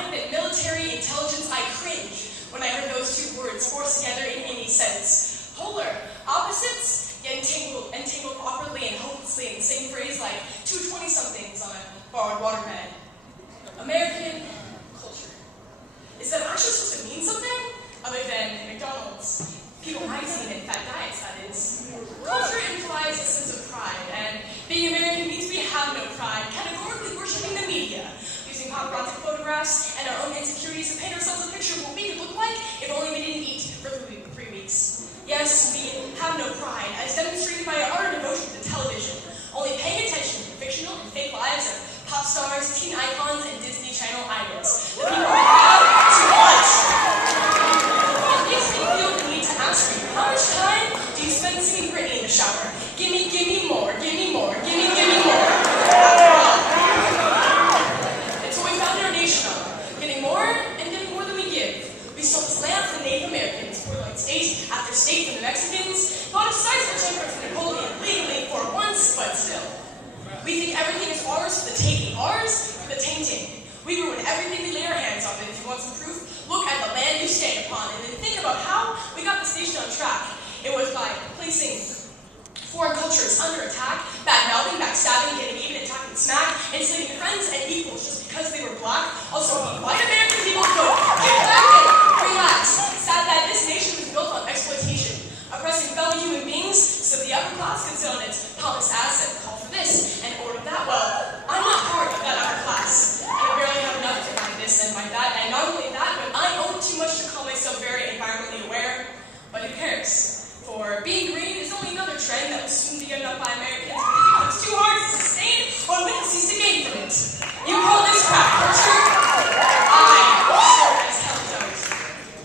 mind and military intelligence, I cringe when I heard those two words forced together in any sense. Polar opposites, yet entangled awkwardly and hopelessly in the same phrase like two 20-somethings on a borrowed waterbed. American culture. Is that actually supposed to mean something other than McDonald's, People magazine, and fat diets, that is? Culture implies a sense of pride, and being American means we have no pride, categorically worshiping the media, using paparazzi photographs and our own insecurities to paint ourselves a picture of what we could look like if only we didn't eat for 3 weeks. Yes, we have no pride, as demonstrated by our utter devotion to television, only paying attention to the fictional and fake lives of pop stars, teen icons, and Disney Channel idols. The people are proud too much. It makes me feel the need to ask you, how much time do you spend singing Britney in the shower? Gimme more, gimme more, gimme more. After all, it's what we founded our nation on, getting more and getting more than we give. We stole this land from the Native Americans, like state after state from the Mexicans, bought a sizable chunk from Napoleon, legally for once, but still. We think everything is ours for the taking, ours for the tainting. We ruin everything we lay our hands on, and if you want some proof, look at the land you stand upon, and then think about how we got this nation on track. It was by placing foreign cultures under attack, bad-mouthing, backstabbing, getting even, attacking smack, enslaving friends and equals just because they were black. Also, white American people go, get back in, relax. Sad that this nation was built on exploitation, oppressing fellow human beings so the upper class could sit on its pompous ass and call for this and order that. Well, I'm not part of that upper class, and I barely have enough to buy this and buy that, and not only that, but I own too much to call myself very environmentally aware, but who cares? For being green is only another trend that will soon be given up by Americans when it becomes too hard to sustain or when it ceases to gain from it. You call this crap culture? I sure as hell don't.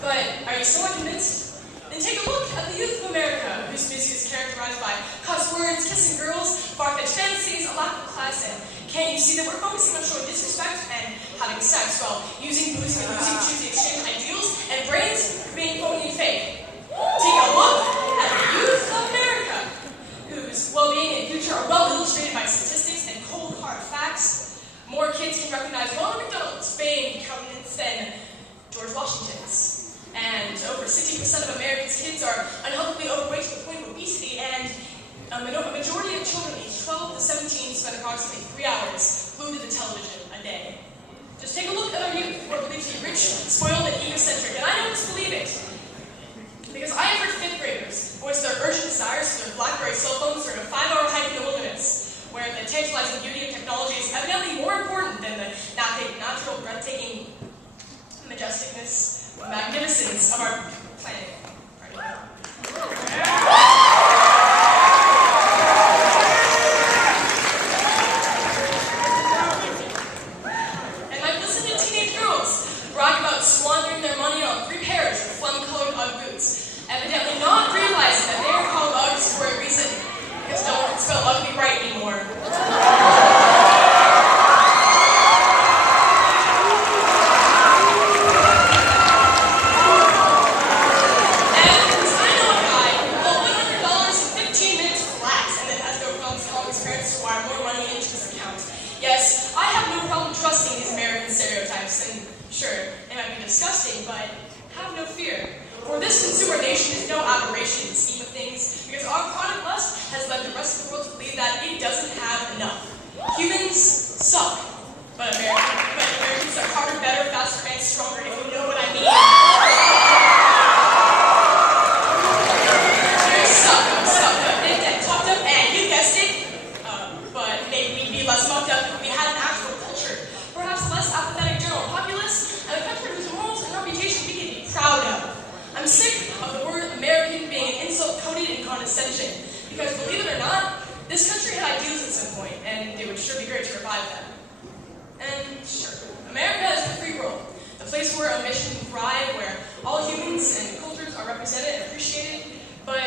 But are you still unconvinced? Then take a look at the youth of America, whose music is characterized by cuss words, kissing girls, far-fetched fantasies, a lack of class, and can't you see that we're focusing on showing disrespect and having sex while using, boozing, and losing, choosing, exchange ideals and brains for being phony and fake? Take a look at the youth of America, whose well-being and future are well illustrated by statistics and cold, hard facts. More kids can recognize Ronald McDonald's famed countenance than George Washington's. And over 60% of Americans' kids are unhealthily overweight to the point of obesity, and a majority of children aged 12 to 17 spend approximately 3 hours glued to the television a day. Just take a look at our youth, who are believed to be rich, spoiled, and egocentric, and I don't disbelieve it. Because I have heard 5th graders voice their urgent desires for their BlackBerry cell phones during a 5-hour hike in the wilderness, where the tantalizing beauty of technology is evidently more important than the natural, breathtaking majesticness, magnificence of our planet. And I've listened to teenage girls brag about squandering their money on 3 pairs of phlegm-colored Ugg boots, evidently not realizing that they are called Uggs for a reason, because no one can spell ugly right anymore. And because I know a guy who rolled $100 in 15 minutes flat and then has no problems calling his parents to wire more money into his account. Yes, I have no problem trusting these American stereotypes, and sure, it might be disgusting, but have no fear. For this consumer nation is no aberration in the scheme of things, because our product lust has led the rest of the world to believe that it doesn't have enough. Humans suck, but Americans are harder, better, faster, and stronger, if you know what I mean. They suck up, big dead, topped up, and you guessed it, but maybe we'd be less mucked up if we had an actual culture, perhaps less apathetic general populace, and a country whose morals and reputation we can be proud of. I'm sick of the word American being an insult coated in condescension, because believe it or not, this country had ideals at some point, and it would sure be great to revive them. And sure, America is the free world, the place where a mission can thrive, where all humans and cultures are represented and appreciated, but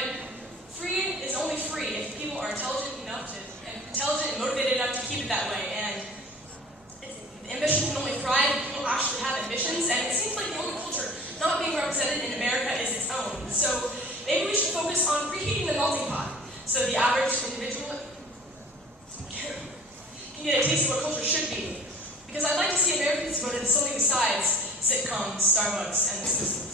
free is only free if people are intelligent and motivated enough to keep it that way, and ambition can only thrive if people actually have ambitions, and it seems like the only culture not being represented in America is its own. So maybe we should focus on preheating the melting pot, so the average individual can get a taste of what culture should be. Because I'd like to see Americans devoted to something besides sitcoms, Starbucks, and this